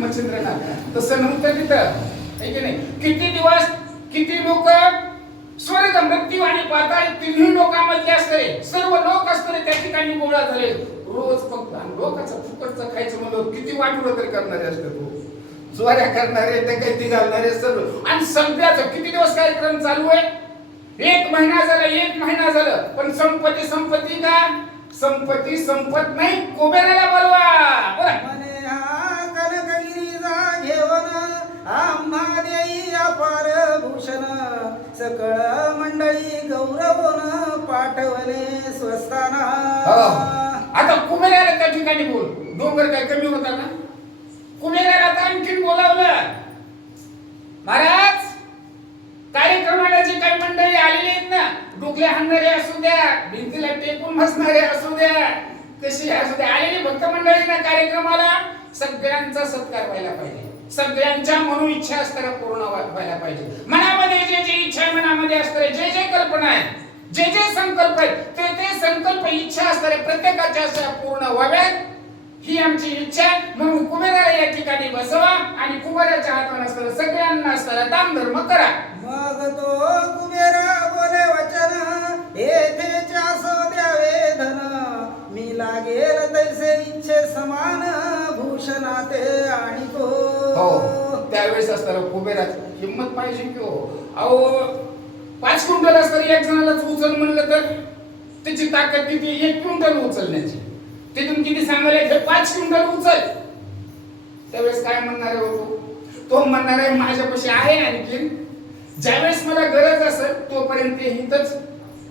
बसले तसं नव्हतं तिथं की नाही? किती दिवस किती लोक? स्वर्ग मृत्यू आणि पाताळ तिन्ही लोकांमध्ये असते सर्व लोक असते त्या ठिकाणी गोळा झाले. रोज फक्त आणि लोकांचं फुकटचं खायचं म्हणलं किती वाटलं तरी करणारे असते तो. जोऱ्या करणारे डकैती घालणारे सर्व. आणि सगळ्याच किती दिवस कार्यक्रम चालू आहे? एक महिना झाला एक महिना झालं. पण संपत्ती संपत्ती का? संपत्ती संपत नाही कोबेऱ्याला बोलवा. बरं आम्हा देई अपार भूषण सकळ मंडळी गौरवन पाठवले स्वस्ताना हो. आता कुमेऱ्याला त्या ठिकाणी बोल. डोंगर काय कमी होता ना? कुमेऱ्याला आता आणखीन बोलावलं. महाराज कार्यक्रमाला जे काही मंडळी आलेली आहेत ना डोकले हाणणारे असू द्या भिंतीला टेकून बसणारे असू द्या कशी असू द्या आलेली भक्त मंडळी ना कार्यक्रमाला सगळ्यांचा सत्कार व्हायला पाहिजे. सगळ्यांच्या म्हणून इच्छा असताना पूर्ण व्हायला पाहिजे. मनामध्ये जे जे इच्छा मनामध्ये असणारे जे जे कल्पना आहे जे जे संकल्प आहेत ते ते संकल्प इच्छा असणारे प्रत्येकाच्या अशा पूर्ण व्हाव्यात ही आमची इच्छा आहे. म्हणून कुबेराला या ठिकाणी बसवा आणि कुबेराच्या हातावर असताना सगळ्यांना असताना दान धर्म करा. मग तो कुबेरा बोले वचन येथे असो द्यावे धन. लागेल तैसे इच्छे समान भूषणाते आणि हो तो त्यावेळेस असताना कुबेराची हिंमत पाहिजे की हो. अहो पाच क्विंटल असताना एक जणालाच उचल म्हणलं तर त्याची ताकद किती? एक क्विंटल उचलण्याची. तिथून किती सांगायला हे पाच क्विंटल उचल. त्यावेळेस काय म्हणणार आहे हो तो? तो म्हणणार आहे माझ्यापाशी आहे आणखीन. ज्यावेळेस मला गरज असेल तोपर्यंत इथंच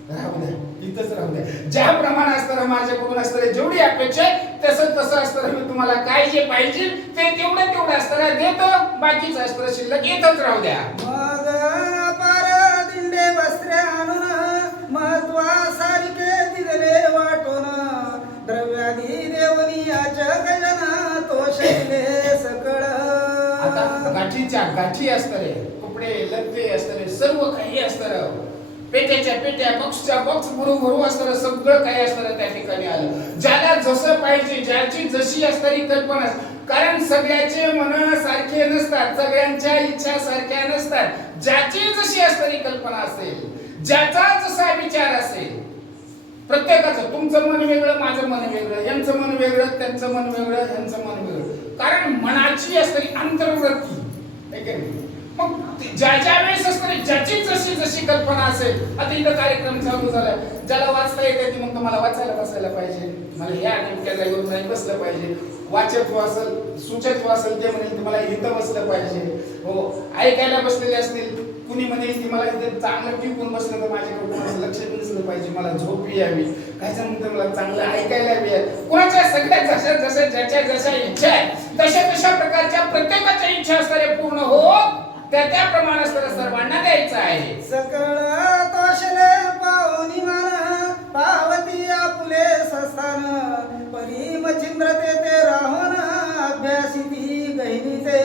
राहू द्या. इथंच राहू द्या. ज्या प्रमाण असताना माझ्याकडून असताना जेवढी अपेक्षा आहे तसं तसं असताना मी तुम्हाला काय जे पाहिजे ते तेवढं तेवढं असताना देतो. बाकीचं असताना शिल्लक येतच राहू द्या. मग पार दिंडे वस्त्रे आणून महत्वासारखे दिले वाटून द्रव्याधी देवनी गजन तो शैले सकळ. आता गाठीच्या गाठी असतारे कपडे लत्ते असतारे सर्व काही असतार पेट्याच्या पेट्या बक्षच्या बॉक्स भरू भरू सगळं काही असणार त्या ठिकाणी आलं. ज्याला जसं पाहिजे ज्याची जशी असणारी कल्पना कारण सगळ्याचे मन सारखे नसतात सगळ्यांच्या इच्छा सारख्या नसतात. ज्याची जशी असणारी कल्पना असेल ज्याचा जसा विचार असेल प्रत्येकाचं तुमचं मन वेगळं माझं मन वेगळं यांचं मन वेगळं त्यांचं मन वेगळं यांचं मन वेगळं. कारण मनाची असणारी अंतर्वृत्ती की मग ज्या ज्या वेळेस असणारी ज्याची जशी जशी कल्पना असेल आता इथं कार्यक्रम चालू झाला. ज्याला वाचता येते ती मग तुम्हाला वाचायला बसायला पाहिजे. मला या नेमक्या जागेवर नाही बसलं पाहिजे. वाचत्व असेल सुचत्व असेल ते म्हणेल तुम्हाला मला इथं बसलं पाहिजे. हो ऐकायला बसलेले असतील कुणी म्हणेल की मला इथे चांगलं टिकून बसलं तर माझ्याकडे कोणाचं लक्ष नसलं पाहिजे. मला झोप यावी. काय म्हणतं मला चांगलं ऐकायला हवी आहे कुणाच्या सगळ्या जशा जशा ज्याच्या जशा इच्छा आहे तशा तशा प्रकारच्या प्रत्येकाच्या इच्छा असणारे पूर्ण हो त्या त्या प्रमाणे असणाऱ्या सर्वांना द्यायचं आहे. सकळ तोषले पाहुनी मान पावती आपुले सस्थान. परी मच्छिंद्र ते राहून अभ्यासिती गहिनीचे.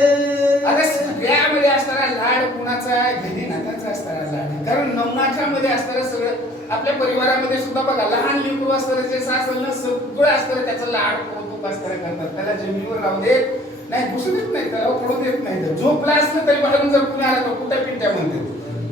आता सगळ्यामध्ये असणारा लाड कुणाचा आहे? घरीनाथाचा असणारा लाड. कारण नवनाथामध्ये असणारं सगळं आपल्या परिवारामध्ये सुद्धा बघा लहान लेकरू असणारं जे सासर ना सगळं असणारं त्याचं लाड कौतुक असणारं करतात. त्याला जमिनीवर राहू देत नाही घुसून देत नाही त्याला पडू देत नाही. झोपला असलं तरी बाहेरून जर कुणी आला तर कुठे पिंट्या म्हणते?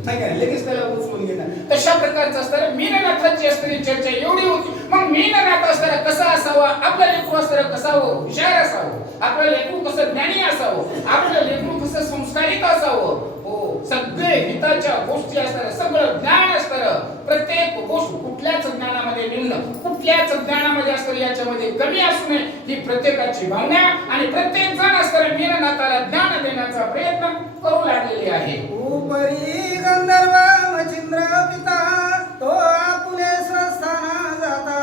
नाही का? लगेच त्याला उचलून घेणार तशा प्रकारचं असताना मीननाथाची असणारी चर्चा एवढी होती. मग मीननाथ असताना कसा असावा? आपला लेखू असताना कसा हो? हुशार असावं. आपलं लेखू कसं ज्ञानी असावं? आपलं लेखू कसं संस्कारित असावं? हो सगळे हिताच्या गोष्टी असणार सगळं ज्ञान असणार प्रत्येक गोष्ट कुठल्या निम्न. कुठल्याच ज्ञानामध्ये असतं याच्यामध्ये कमी असू नये. ही प्रत्येकाची भावना आणि प्रत्येक जण असणाऱ्या मीननाथाला ज्ञान देण्याचा प्रयत्न करू लागलेली आहे. उपरी गंधर्व मच्छिंद्र पिता तो आपुले स्वस्थाना जाता.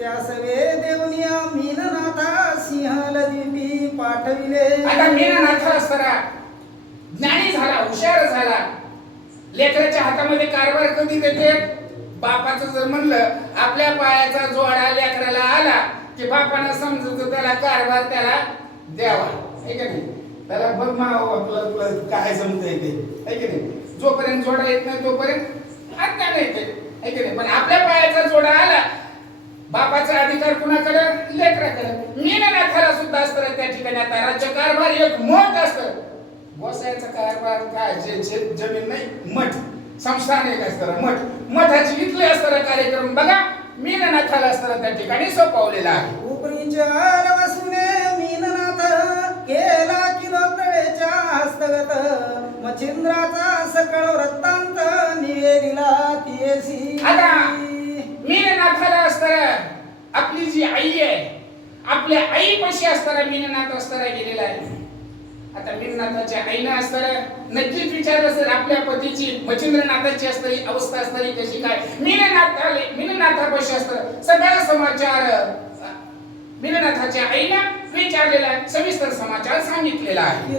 देवनिया मीननाथा सिंहल दिपी पाठविले. आता मीननाथ असताना ज्ञानी झाला हुशार झाला. लेकराच्या हातामध्ये कारभार कधी देते? बापाचं जर म्हणलं आपल्या पायाचा जोडा लेकराला आला की बापानं समजत त्याला कारभार त्याला द्यावा. है का नाही? त्याला बघ म्हणावं आपलं तुला काय समजाय ते. है की नाही? जोपर्यंत जोडा येत नाही तोपर्यंत आज्ञा नाही येते ऐक की नाही? पण आपल्या पायाचा जोडा आला बापाचा अधिकार कुणाकडे? लेकराकडे. मीननाथाला सुद्धा असतं त्या ठिकाणी. आता राज्य कारभार एक मठ असतं. गोसायचा कारभार काय? जे जमीन नाही मठ. संस्थान एक असतं मठ. मठाची इथले असतं कार्यक्रम बघा. मीननाथाला असतं त्या ठिकाणी सोपवलेला आहे. उपरीचार वसुने मीननाथ केला किलो तळेच्या हस्तगत. मच्छिंद्राचा सकळ वृत्तांत निवेदिला तियसी. आता मीननाथाला असतं आपली जी आई आहे आपल्या आई पशी असताना मीननाथ असताना गेलेला आहे. आता मीननाथाच्या आईनं असताना नक्कीच विचार असेल आपल्या पतीची मच्छिंद्रनाथाची असणारी अवस्था असणारी कशी काय? मीननाथाले मीननाथापाशी असत सगळा समाचार मीननाथाच्या आईनं विचारलेला आहे सविस्तर समाचार सांगितलेला आहे.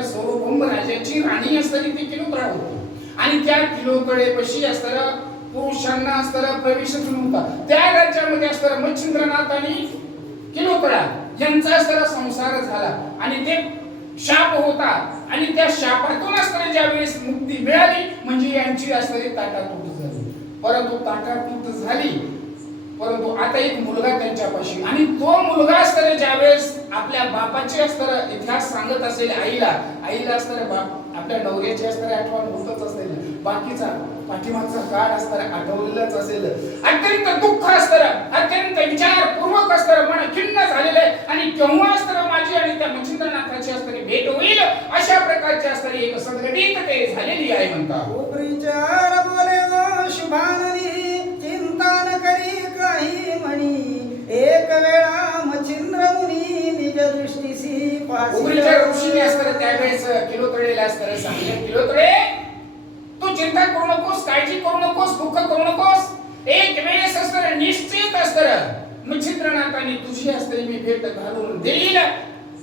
तर आणि राजाची राणी असताना ती किलोतळा होती. आणि त्या किलोकडे पशी असताना पुरुषांना असताना प्रवेशच नव्हता त्या राज्यामध्ये असताना मच्छिंद्रनाथ आणि किलोतळा यांचा असताना संसार झाला. आणि ते शाप होता. आणि त्या शापातून असताना ज्यावेळेस मुक्ती मिळाली म्हणजे यांची असणारी ताटातूट झाली. परंतु ताटातूट झाली. परंतु आता एक मुलगा त्यांच्यापाशी. आणि तो मुलगा असताना ज्यावेळेस आपल्या बापाची असताना इतिहास सांगत असेल आईला आईला असताना बाप आपल्या नवऱ्याची असताना आठवण होतच असेल. बाकीचा पाठीमागचा काळ असताना आठवलेलाच असेल. अत्यंत दुःख असताना अत्यंत विचारपूर्वक असताना मन खिन्न झालेलं आहे. आणि केव्हा असताना माझी आणि त्या मच्छिंद्रनाथाची असताना भेट होईल? अशा प्रकारची असताना एक संघटित ते झालेली आहे म्हणता उपरीचार एक वेळा मच्छिंद्र मुनी निज दृष्टीसी उमरीच्या ऋषीने असताना त्यावेळेस किलोतळेला असताना सांगितलं. किलोतळे तू चिंता करू नकोस काळजी करू नकोस दुःख करू नकोस. एक वेळेस असताना निश्चित असताना मच्छिंद्रनाथाने तुझी असताना मी भेट घालून देईल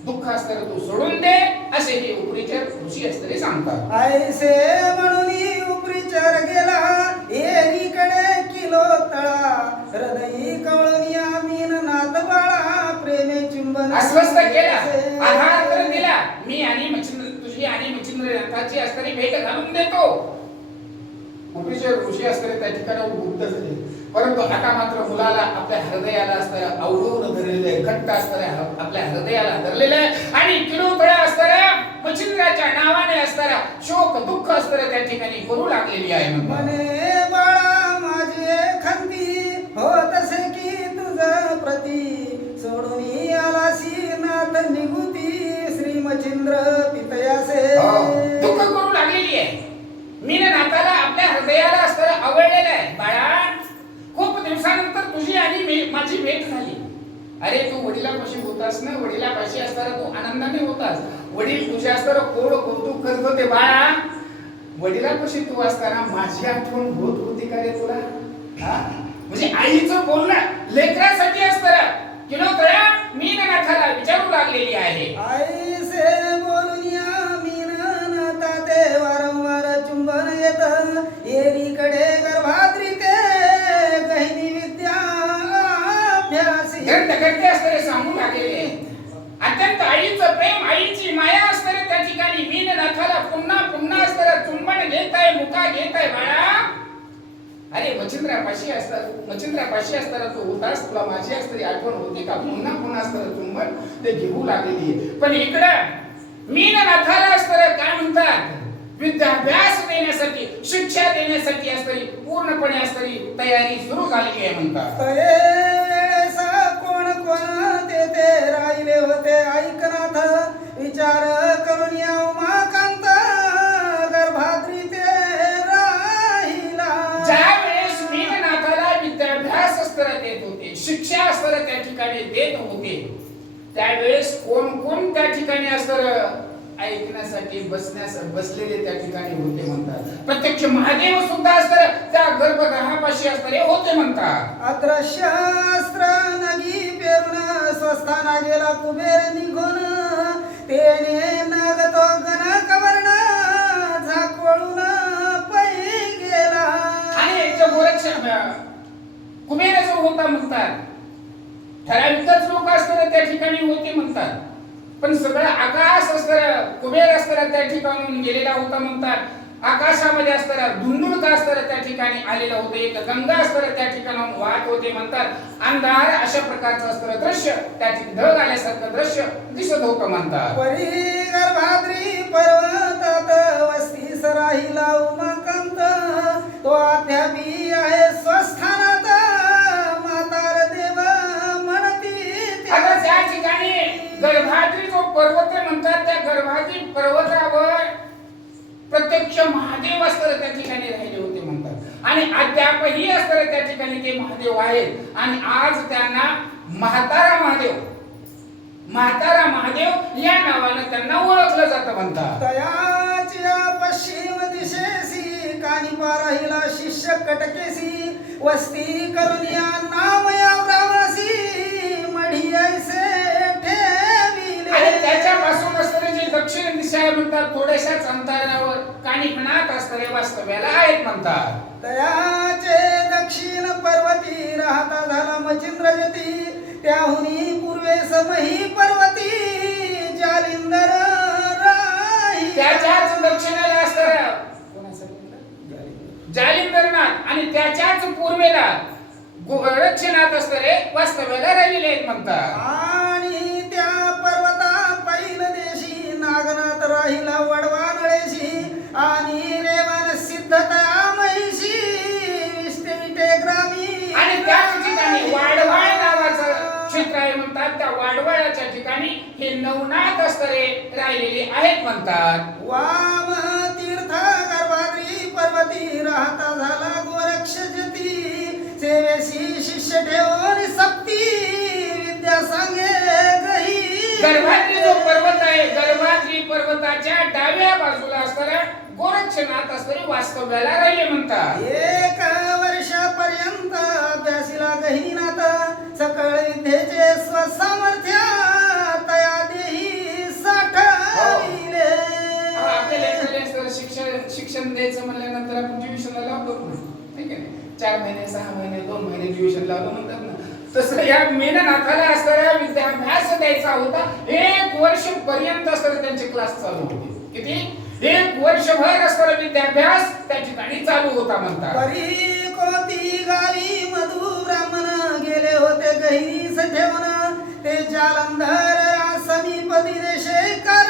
दुःख असताना तू सोडून दे असे हे उपरीच्या ऋषी असताना सांगतात. ऐसे म्हणून उपरीचार गेला एकीकडे किलो तळा. हृदयी कवळनिया मीन नाथ बाळा प्रेमे चुंबन अस्वस्थ केला आधार तर दिला. मी आणि मच्छिंद्र तुझी आणि मच्छिंद्रनाथाची असताना भेट घालून देतो. उपरीचे ऋषी असताना त्या ठिकाणावर बुद्ध झाले. परंतु आता मात्र मुलाला आपल्या हृदयाला असताना अवडून धरलेलं आहे घट्ट असताना आपल्या हृदयाला धरलेलं आहे. आणि किलोतळा असताना मच्छिंद्राच्या नावाने असताना शोक दुःख असताना त्या ठिकाणी करू लागलेली आहे. मने बाळा माझे खंती हो तसे की तुझ प्रती. सोडून आलासी नाथ निघुती. श्री मचिंद्र पितयासे हो, दुःख करू लागलेली आहे. मी नाताला आपल्या हृदयाला असताना आवडलेलं आहे. बाळा खूप दिवसानंतर तुझी आणि मी माझी भेट झाली. अरे तू वडिलापाशी होतास ना? वडिलापाशी असताना तू आनंदाने होतास. वडील तुझ्या असताना कोड कौतुक करत होते बाळा वडिलापाशी तू असताना माझी आठवण होत होती का रे तुला? म्हणजे आईचं बोलणं लेकरासाठी असताना किलो कळ्या मी ना नाथाला विचारू लागलेली आहे. ऐसे बोलून या नाता नाथा ते वारंवार चुंबन येत. एकीकडे असणारे सांगू लागलेले अत्यंत आईचं प्रेम आईची माया असणारे त्या ठिकाणी. मीन नाथाला पुन्हा पुन्हा असणारं चुंबन घेत आहे मुका घेत आहे बाळा. अरे मच्छिंद्रापाशी असतात मच्छिंद्रापाशी असताना तो उदास तुला माझी असणारी आठवण होती का? पुन्हा पुन्हा असणारं चुंबन ते घेऊ लागलेली आहे पण इकडं मीन नाथाला असणारं काय म्हणतात? विद्याभ्यास देण्यासाठी शिक्षा देण्यासाठी असतरी पूर्णपणे असतरी तयारी सुरू झालेली आहे म्हणतात. राहिले होते. ऐकनाथ विचार करून या उमाकांत गर्भाद्री ते राहिला. ज्या वेळेस मीननाथाला विद्याभ्यास अस्त्र देत होते शिक्षा अस्त्र त्या ठिकाणी देत होते त्यावेळेस कोण कोण त्या ठिकाणी अस्त्र ऐकण्यासाठी बसण्यास बसलेले त्या ठिकाणी होते म्हणतात. प्रत्यक्ष महादेव सुद्धा असतात त्या गर्भगृहापाशी असणारे होते म्हणतात. अदृश्य अस्त्र नगी पेरून स्वस्थाना गेला कुबेर निघून. तेने नाग तो गण कवर्ण झाकोळून पै गेला. आणि जो गोरक्ष कुबेर जो होता म्हणतात ठराविकच लोक असतं त्या ठिकाणी होते म्हणतात. पण सगळं आकाश असतं कुबेर असताना त्या ठिकाणून गेलेला होता म्हणतात. आकाशामध्ये असताना धुंदुळका असताना त्या ठिकाणी आलेलं होतं एक गंगा असताना त्या ठिकाणाहून वाहत होते म्हणतात. अंधार अशा प्रकारचं असतं दृश्य त्या ठिकाणी ढग आल्यासारखं दृश्य दिसत होतं म्हणतात. परी गर्भाद्री पर्वतात वस्तीस राहिला उमाकांत तो अद्यापी आहे स्वस्थानात मातार देव म्हणती आता त्या ठिकाणी गर्भाद्री जो पर्वत आहे म्हणतात त्या गर्भाद्री पर्वतावर प्रत्यक्ष महादेव असतात त्या ठिकाणी राहिले होते म्हणतात. आणि अद्यापही असतात त्या ठिकाणी ते महादेव आहेत. आणि आज त्यांना म्हातारा महादेव म्हातारा महादेव या नावानं त्यांना ओळखलं जातं म्हणतात. तयाच्या पश्चिम दिशेसी कानी पाराहिला शिष्य कटकेसी वस्ती करून या नाम या ब्राह्मसी मढी ऐसे ठेविले त्याच्यापासून असणारे जे दक्षिण दिशा आहे म्हणतात थोड्याशाच अंतरावर काणिपणात असणारे वास्तव्याला आहेत म्हणतात. तयाचे दक्षिण पर्वती राहता झाला मचिंद्र जती त्याहुनी पूर्वे समही पर्वती जालिंदर राही. त्याच्याच दक्षिणेला असणारं जालिंदरनाथ आणि त्याच्याच पूर्वेला गोरक्षनाथ असणारे वास्तव्याला राहिलेले आहेत म्हणतात. आणि त्या पर्वता पैल देशी नागनाथ राहिला वडवा नळेशी. आणि रेवन सिद्धता महिषी विष्टे विटे ग्रामी आणि त्याच ठिकाणी वाडवाळ नावाचं क्षेत्र आहे म्हणतात. त्या वाडवाळाच्या ठिकाणी हे नवनाथ असणारे राहिलेले आहेत म्हणतात. वाम तीर्थ गर्भाद्री पर्वती राहता झाला गोरक्ष जती सेवेशी शिष्य ठेवून सक्ती विद्या सांगे गही. गर्भाद्री जो पर्वत आहे गर्भाद्री पर्वताच्या डाव्या बाजूला असणारा गोरक्षनाथ असणारे वास्तव्याला राहिले म्हणतात. एक वर्षापर्यंत अभ्यासीला गहिनीनाथ सकळ विद्येचे स्वसामर्थ्य तया देही साठविले आता आपल्याला एखाद्या शिक्षण शिक्षण द्यायचं म्हणल्यानंतर आपण ट्युशनला लावतो ठीक आहे? चार महिने सहा महिने दोन महिने ट्युशन लावलं म्हणतात ना. तसं या मेननाथाला असणारा विद्याभ्यास द्यायचा होता. एक वर्ष पर्यंत असणारे त्यांचे क्लास चालू होते. किती? एक वर्षभर असणारा विद्याभ्यास त्या ठिकाणी चालू होता म्हणतात. परी कोती गाली मधु ब्राह्मण गेले होते गहिनीस ठेवून ते जालंधर समीप दिदेशे कारण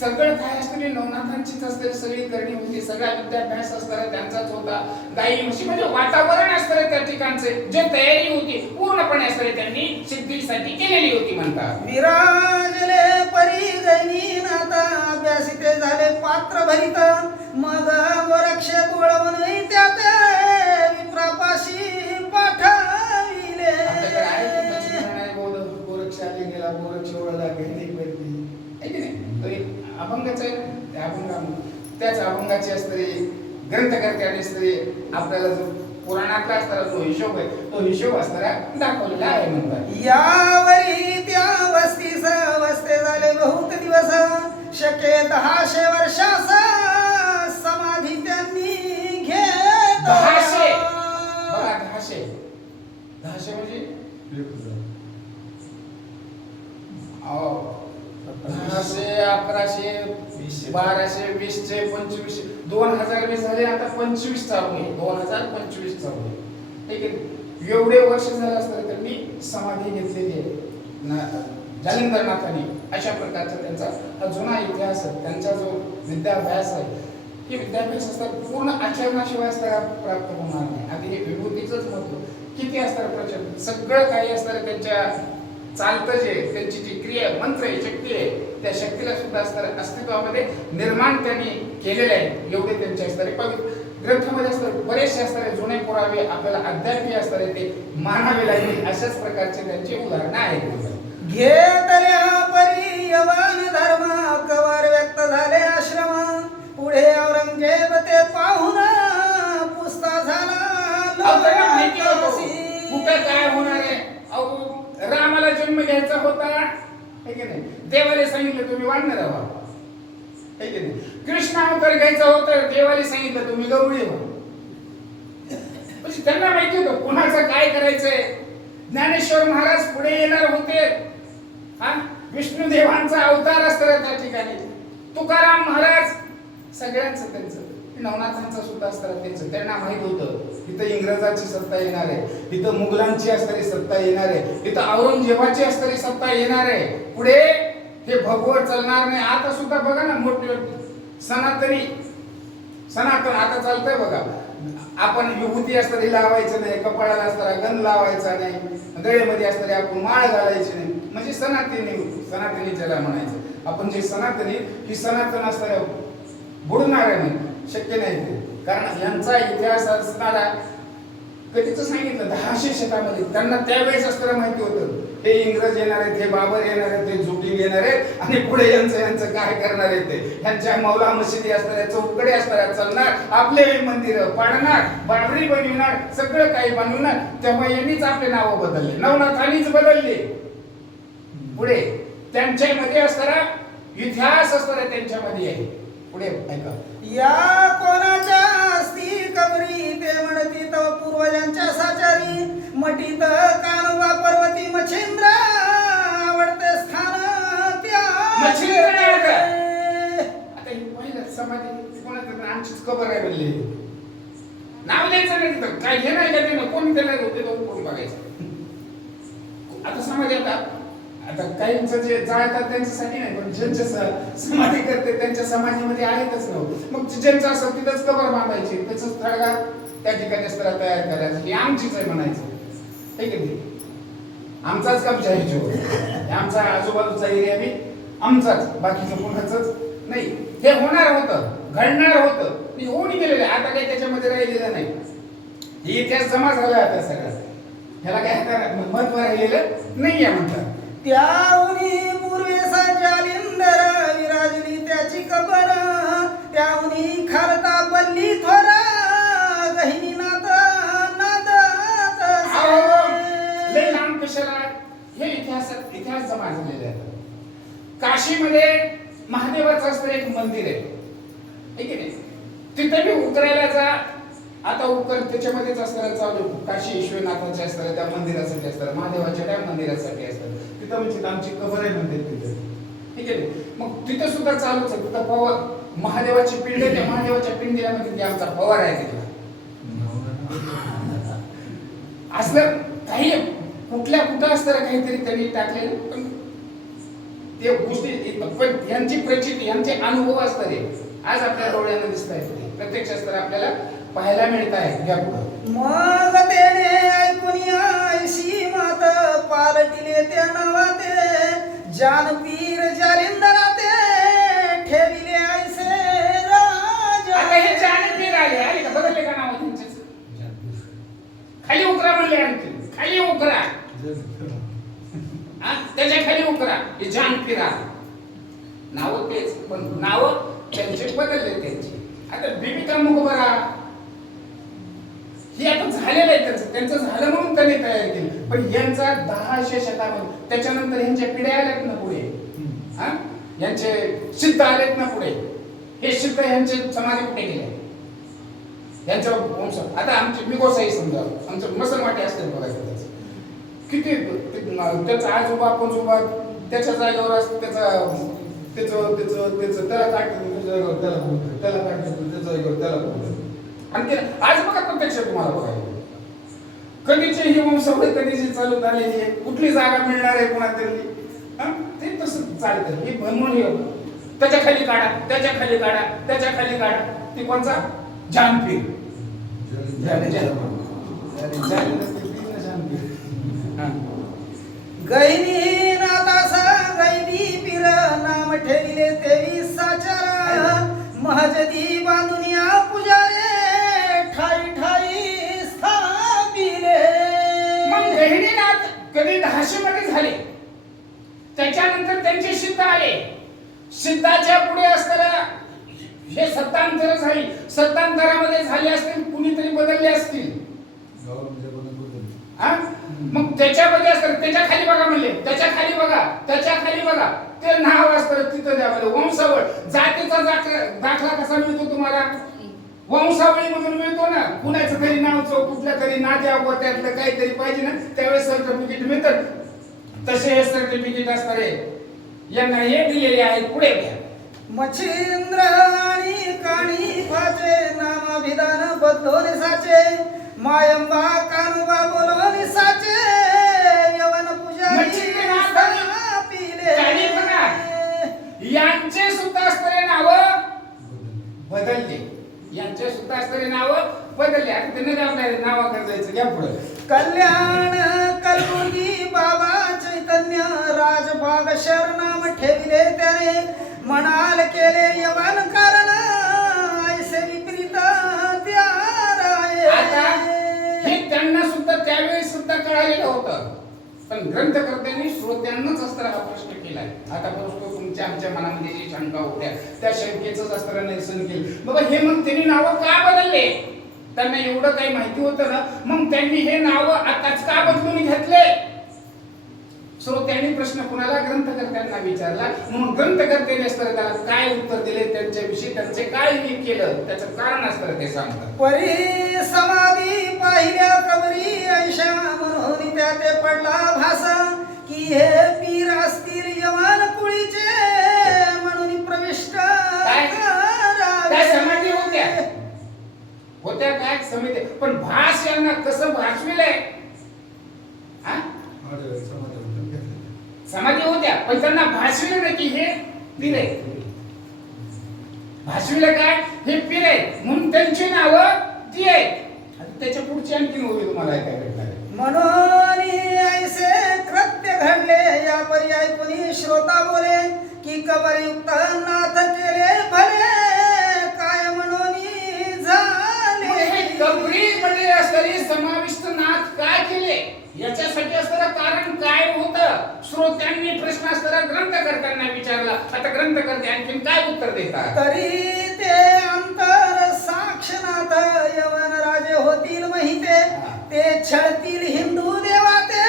सगळं काय असतं ते नवनाथांचीच असते सगळी करणी होती सगळा विद्याभ्यास असणारा त्यांचाच होता. गाई म्हशी म्हणजे वातावरण असणारे त्या ठिकाणचे. जे तयारी होती पूर्णपणे असणारे त्यांनी सिद्धीसाठी केलेली होती म्हणतात. विराजले परी नाता अभ्यासिते झाले पात्र भरित मग वरक्ष बोळवून त्यात विप्रापाशी अभंगाचं आहे त्या अभंगा त्याच अभंगाची असणारी ग्रंथकर्त्याने असणारी आपल्याला जो पुराणातला असणारा जो हिशोब आहे. तो हिशोब असणारा दाखवलेला आहे म्हणतात. यावरी त्या वस्तीस वस्ते झाले बहुत दिवस. शके दहाशे वर्षास समाधी त्यांनी घेत. दहाशे. बघा दहाशे. दहाशे म्हणजे? दहाशे अकराशे बाराशे वीसचे पंचवीस दोन हजार वीस झाले आता पंचवीस चालू आहे. दोन हजार पंचवीस चालू आहे. ठीक आहे? एवढे वर्ष झाले असतात मी समाधी घेतलेली आहे. ना- अशा प्रकारचा त्यांचा हा जुना इतिहास आहे. त्यांचा जो विद्याभ्यास आहे हे विद्याभ्यास असतात पूर्ण आचरणाशिवाय असताना प्राप्त होणार नाही. आधी हे विभूतीचंच महत्त्व. किती असतात प्रचंड? सगळं काही असणार त्यांच्या चालतं जे त्यांची जी क्रिया मंत्र आहे शक्ती आहे. त्या शक्तीला सुद्धा असणार अस्तित्वामध्ये निर्माण त्यांनी केलेलं आहे. एवढे त्यांचे असणारे पवित्र ग्रंथामध्ये असतात बरेचसे असतात जुने पुरावे आपल्याला अद्यापही असतात ते मानावे लागेल अशाच प्रकारचे त्यांचे उदाहरण आहेत. घेतल्या परी यवन धर्म कवर व्यक्त झाले आश्रम. पुढे औरंगजेब ते पाहून पुस्ता झाला कुठं काय होणार आहे? रामाला जन्म घ्यायचा होता. है की नाही? देवाने सांगितलं तुम्ही वाढणार व्हा है की नाही? कृष्ण अवतार घ्यायचा होता देवाने सांगितलं तुम्ही गवळी व्हा म्हणजे त्यांना माहिती होतं कुणाचं काय करायचंय? ज्ञानेश्वर महाराज पुढे येणार होते. हा? विष्णू देवांचा अवतार असतात त्या ठिकाणी. तुकाराम महाराज सगळ्यांचं त्यांचं. नवनाथांचं सुद्धा असतात त्यांचं. त्यांना माहीत होतं. इथं इंग्रजांची सत्ता येणार आहे. इथं मुघलांची असणारी सत्ता येणार आहे. इथं औरंगजेबाची असणारी सत्ता येणार आहे. पुढे हे भगवत चालणार नाही. आता सुद्धा बघा ना मोठे सनातनी सनातन आता चालतंय बघा. आपण विभूती असणारी लावायचं नाही कपाळाला असणारा गंध लावायचा नाही गळेमध्ये असणारी आपण माळ घालायची नाही. म्हणजे सनातनी सनातनी ज्याला म्हणायचं. आपण जे सनातनी ही सनातन असणाऱ्या बुडणार आहे. नाही शक्य नाही ते. कारण यांचा इतिहास असणारा कधीच सांगितलं दहाशे शतामध्ये. त्यांना त्यावेळेस असताना माहिती होतं. हे इंग्रज येणार आहेत हे बाबर येणार आहेत ते जुटी येणार आहेत आणि पुढे यांचं यांचं काय करणार आहेत ते? यांच्या मौला मशिदी असणाऱ्या चौकडे असणाऱ्या चालणार आपले मंदिर पाडणार बाबरी बनविणार सगळं काही बनवणार. तेव्हा यांनीच आपले नाव बदलले. नवनाथांनीच बदलले. पुढे त्यांच्यामध्ये असणारा इतिहास असणारा त्यांच्यामध्ये आहे. पुढे ऐका. या कोणाच्या असती कबरी ते म्हणती तव पूर्वजांच्या साचारी. मटीत कानवा पर्वती मच्छिंद्र आवडते स्थान त्या? आता हे पाहिलं समाधी कोणाचं तरी आमचीच कबर आहे म्हणले. नाव द्यायचं नाही तिथं. काय हे नाही का कोण त्याला होते तो कोण बघायचं? आता समाधी आता आता काहींचं जे जाळतात त्यांच्यासाठी नाही पण ज्यांच्या समाधी करते त्यांच्या समाधीमध्ये आहेतच नव्हतं हो. मग ज्यांचं असं तिथंच कबर बांधायची त्याच थडगा त्या ठिकाणी असताना तयार करायचं. हे आमचीच आहे म्हणायचं. ठीक आहे आमचाच कब्जा आहे आमचा आजूबाजूचा एरिया मी आमचाच. बाकीचं कोणाचंच नाही. हे होणार होतं. घडणार होतं. मी होऊन गेलेलं आहे. आता काही त्याच्यामध्ये राहिलेलं नाही. हे इतिहास जमा झाला आता सगळ्यात ह्याला काय महत्त्व राहिलेलं नाही आहे म्हणतात. त्याहुनी पूर्वेसा जालिंदर विराजली त्याची कबर. त्याहुनी खरता पल्ली थोरा गहिनी नात नादत लय लांब कशाला? हे इतिहास इतिहास जमा झालेले आहे काशीमध्ये महादेवाचं असतं एक मंदिर आहे. ठीक आहे? तिथे मी उतरायला जा आता उकर त्याच्यामध्येच असताना चालू. काशी विश्वनाथाचे असतात त्या मंदिरासाठी असतात महादेवाच्या त्या मंदिरासाठी असतात तिथं म्हणजे आमची कबर आहे मंदिर तिथं. ठीक आहे? मग तिथं सुद्धा चालूच आहे. तिथं पवार महादेवाची पिंड त्या महादेवाच्या पिंडिरामध्ये आमचा पवार आहे तिथला असलं काही कुठल्या कुठं असताना काहीतरी त्यांनी टाकलेलं पण ते गोष्टी पण यांची प्रचिती यांचे अनुभव असतात आज आपल्या डोळ्यांना दिसत आहेत प्रत्यक्ष असताना आपल्याला पाहायला मिळत आहे मग त्याने ऐकून ऐशी मात पालटिले त्या नावाते. जानपीर जालिंदरा ते ठेविले ऐसे राज. आता हे जानपीर आले आले का? बदलले का नाव त्यांचेच? खाली उकरा म्हणले आणखी. खाली उकरा. हा? त्याच्याखाली उकरा. हे जानपीरा नाव तेच पण नाव त्यांचे बदलले त्यांचे. आता बिबिका मुगबरा हे आता झालेलं आहे त्यांचं. त्यांचं झालं म्हणून त्यांनी तयार केली. पण यांचा दहाशे शतामध्ये त्याच्यानंतर यांच्या पिढ्या आल्यात ना पुढे. हा? यांचे सिद्ध आलेत ना पुढे. हे सिद्ध यांचे समाधी कुठे गेले? यांच्या वंश आता आमचे मिगोसाई समजा आमचं मसलमाटे असतील बघायचं त्याचं किती ते- त्याचा आजोबा पणजोबा त्याच्या जागेवर असतं त्याचा त्याचं त्याचं त्याचं त्याला काढतं त्याला त्याला काढतं त्याच्या जागेवर त्याला बोलतो आणि आज बघा प्रत्यक्ष तुम्हाला बघायला कधीची ही वंशावळी कधीची चालू झालेली आहे कुठली जागा मिळणार आहे कोणा तरी हा? ते तसं चालतं. हे म्हणून हे त्याच्याखाली काढा त्याच्याखाली काढा त्याच्याखाली काढा. ते कोणचा? जानपीर. गैनी नादासा गैनी पीर नाम ठेविले तेवीस साचार. महजदी बांधून या झाशीमध्ये झाले. त्याच्यानंतर त्यांचे सिद्ध आले. सिद्धाच्या पुढे असताना हे सत्तांतर झाली. सत्तांतरामध्ये झाले असतील कुणीतरी बदलले असतील. मग त्याच्यामध्ये असतं त्याच्याखाली बघा म्हणले. त्याच्याखाली बघा त्याच्याखाली बघा. ते नाव असतं तिथं द्या म्हणले वंशावळ. जातीचा दाखला दाखला कसा मिळतो तुम्हाला? वंशावळी मधून मिळतो ना. कुणाचं तरी नावचं कुठल्या तरी नात्या गोत्यातलं काहीतरी पाहिजे ना त्यावेळेस सर्टिफिकेट मिळतं. तसे हे सर्टिफिकेट असणारे. यांना हे दिलेले आहे पुढे घ्या मच्छिंद्र आणि काणी फाचे नामाभिधान बदलोने साचे. मायंबा कानुबा बोलवणे साचे. यवन आणि पिले. यांचे सुद्धा असणारे नाव बदलले. यांचे सुद्धा असणारे नाव बदलले. आता त्यांना काय नाव करायचं घ्या पुढे. कल्याण कलबुर्गी बाबा चैतन्य राजबाग शरणाम ठेविले त्याने. म्हणाल केले यवन कारण ऐसे विपरीत. हे त्यांना सुद्धा त्यावेळी सुद्धा कळालेलं होतं. पण ग्रंथकर्त्यांनी श्रोत्यांनाच अस्त्र हा प्रश्न केलाय. आता प्रश्न तुमच्या आमच्या मनामध्ये जी शंका होत्या त्या शंकेच असताना निरसन केलं. बाबा हे मग त्यांनी नावं का बदलले? त्यांना एवढं काही माहिती होतं ना मग त्यांनी हे नावं आताच का बदलून घेतले? श्रोत्यांनी प्रश्न कुणाला ग्रंथकर्त्यांना विचारला? म्हणून ग्रंथकर्त्यांनी असतं त्याला काय उत्तर दिले? त्यांच्याविषयी त्यांचे काय केलं? त्याचं कारण असतं ते सांगतात. परी समाधी पाहिल्या कबरी ऐशा म्हणून त्या ते पडला भासा की हे पीर असतील यमान कुळीचे करावे. त्या समाधी होत्या? होत्या काय समिती? पण भास यांना कसं भासविलंय समाधी होत्या पण त्यांना भासविलं नाही की हे पीर आहे भासविलं काय? हे पीर आहे म्हणून त्यांची नावं ती आहेत. आणि त्याच्या पुढची आणखी होईल तुम्हाला काय भेटणार म्हणून ऐसे कृत्य घडले या पर्याय कुणी श्रोता बोले की कबर युक्त नाथ केले भले. गबरी मध्ये असणारी समाविष्ट नाथ काय केले? याच्यासाठी असणारं कारण काय होतं? श्रोत्यांनी प्रश्न असणारा ग्रंथकर्त्यांना विचारला. आता ग्रंथकर्ते आणखीन काय उत्तर देतात? तरी ते अंतर साक्षनाथ यवन राजे होतील माहिते. ते छळतील हिंदू देवाते.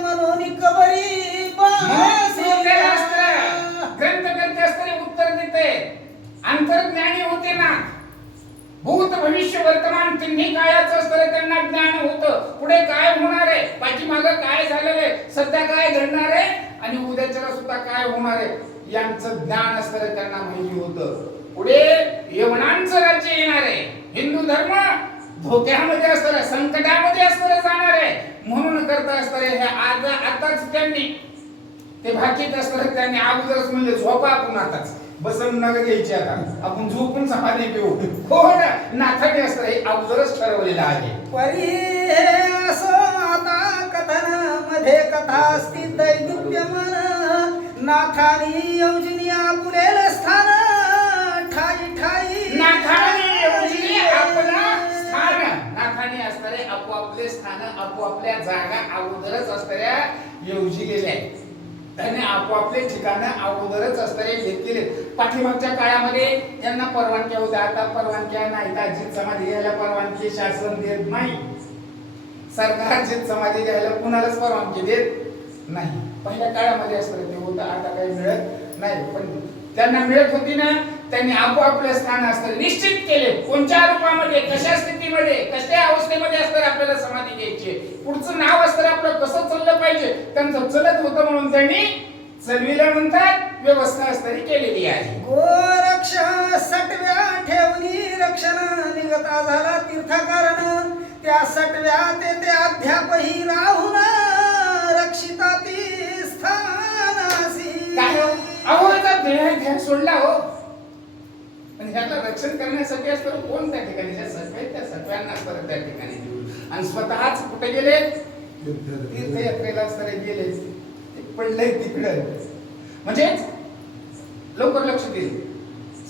म्हणून कबरी म्हणून. असणारं ग्रंथकर्ते असणारे उत्तर देते. अंतर्ज्ञानी होते ना. भूत भविष्य वर्तमान तिन्ही काळाचं असतं त्यांना ज्ञान होतं. पुढे काय होणार आहे? पाठीमाग काय झालेलं आहे? सध्या काय घडणार आहे? आणि उद्याच्याला सुद्धा काय होणार आहे? यांचं ज्ञान असतं त्यांना माहिती होतं. पुढे यवनांचं राज्य येणार आहे. हिंदू धर्म धोक्यामध्ये असतं संकटामध्ये असतं जाणार आहे. म्हणून करता असतं हे आज आताच त्यांनी ते भाकीत असताना त्यांनी अगोदरच म्हणले झोपा आपण आताच. बसन नग घ्यायची आता. आपण झोपून समाधी घेऊ हो ना नाथाने असं हे अगोदरच ठरवलेलं आहे. परी हे असो आता कथनमध्ये कथा असती दैदुप्यमान नाथानी योजनी आपुलेल स्थान ठाई ठाई नाथाने योजली आपला स्थान नाथाने असणारे आपोआपले स्थान आपोआपल्या जागा अगोदरच असणाऱ्या योजी गेल्या आहेत. त्याने आपोआपले ठिकाण अगोदरच असणारे घेतलेले पाठीमागच्या काळामध्ये यांना परवानग्या होत्या आता परवानग्या नाहीत अजित समाधी घ्यायला परवानगी शासन देत नाही. सरकार जित समाधी घ्यायला कुणालाच परवानगी देत नाही. पहिल्या काळामध्ये असतं ते होतं आता काही मिळत नाही. पण त्यांना मिळत होती ना त्यांनी आपोआपलं स्थान असतं. निश्चित केले. कोणत्या रूपामध्ये कशा स्थितीमध्ये कशा अवस्थेमध्ये असतं आपल्याला समाधी घ्यायची. पुढचं नाव असतं आपलं कसं चाललं पाहिजे? त्यांचं चलत होतं म्हणून त्यांनी चलविलं म्हणतात व्यवस्था असताना केलेली आहे. गोरक्ष सटव्या ठेवणी रक्षण निगता झाला तीर्थकारण. त्या सटव्या ते ते अध्यापही राहून रक्षिता ती स्थानासी. काय हो? अहो ध्यान सोडला हो. ह्याला रक्षण करण्यासाठी असतं. कोण त्या ठिकाणी? ज्या सगळे त्या सगळ्यांना असतात त्या ठिकाणी देऊन आणि स्वतःच कुठे गेले? तीर्थयात्रेला असणारे गेले. ते पडले तिकडं. म्हणजेच लवकर लक्ष देईल.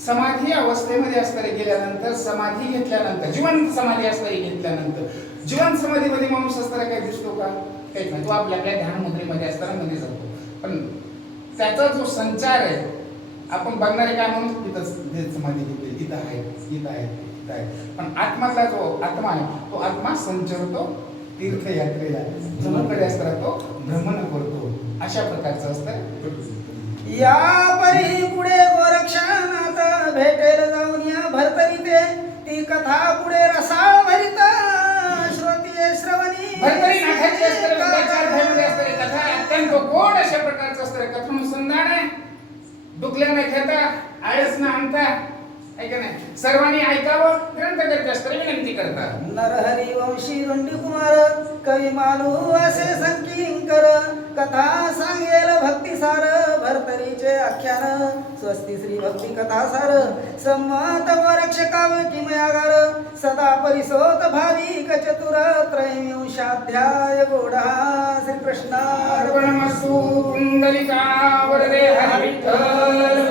समाधी अवस्थेमध्ये असणारे गेल्यानंतर समाधी घेतल्यानंतर जीवन समाधी असणारी घेतल्यानंतर जीवन समाधीमध्ये माणूस असताना काही दिसतो का? काही नाही. तो आपल्या आपल्या ध्यान मुद्रेमध्ये असताना मध्ये जातो. पण त्याचा जो संचार आहे आपण बघणारे काय म्हणून तिथं ते समाधी घेतली तिथं आहे तिथं आहे तिथं आहे. पण आत्माचा जो आत्मा आहे तो आत्मा संचरतो तीर्थयात्रेला जणूकडे असताना तो भ्रमण करतो. अशा प्रकारचं असतं. या परी पुढे गोरक्षनाथ भेटेल जाऊन या भरतरी ते ती कथा पुढे रसाळ भरित श्रोतीये श्रवणी. भरतरी नाथाची असते असते कथा अत्यंत गोड अशा प्रकारचं असतं. कथानुसंधान आहे. दुखल्या न घेता आळस न आणता. आहे नाही? सर्वांनी ऐकावं ग्रंथ करत विनंती करतात. नरहरी वंशी रुंडी कुमार कवी मालू असे संकिंकर कथा सांगेल भक्तिसार. भरतरीचे आख्यान स्वस्ती श्री भक्ती कथा सार संमत वरक्ष काव्य किमयागार सदा परिसोत भाविक चतुर त्रयविंशाध्याय गोडा श्री कृष्णार्पण अर्पणमस्तु वरदे